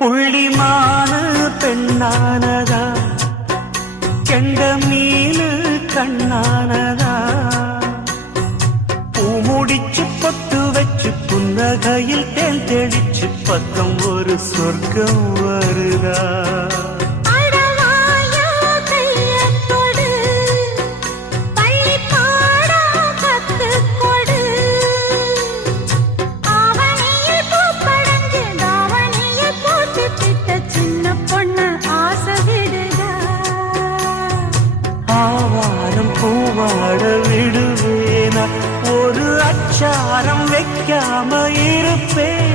புள்ளிமானு பெண்ணானதா, கெண்ட மீனு கண்ணானதா, பூமுடிச்சு பொட்டு வச்சு புன்னகையில் தேன் தெளிச்சு பக்கம் ஒரு சொர்க்கம் வருதா. ஆவாரம் பூவாட விடுவேனா, ஒரு அச்சாரம் வைக்காம இருப்பேன்.